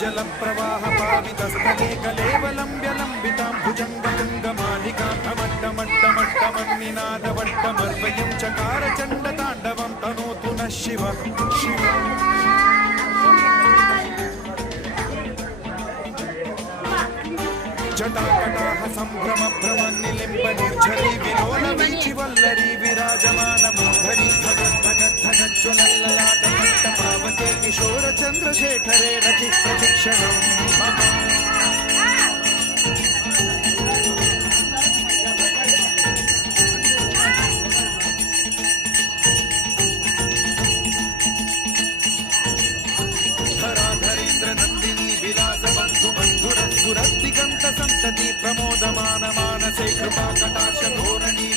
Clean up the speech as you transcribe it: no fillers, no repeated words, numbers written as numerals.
जल प्रवाह पावितस्थले कलेवलम्ब्यलम्बितां भुजङ्गतुङ्गमालिकां अमट्टमट्टमट्टमन्निनादवट्टमर्वयं चकार चण्डताण्डवं तनोतु नः शिवः जटाकटाह सम्भ्रम भ्रमन्निलिम्ब निर्झरी विलोल वीचिवल्लरी विराजमानमूर्धनि धगद्धगद्धगज्ज्वलल्ललाट पावते किशोर चन्द्रशेखरे रति प्रशिक्षणम् धराधरेन्द्र नन्दिनी विलास बन्धु बन्धुरस्फुरद्दिगन्त सन्तति प्रमोदमान मानसे कृपा कटाक्ष धोरणी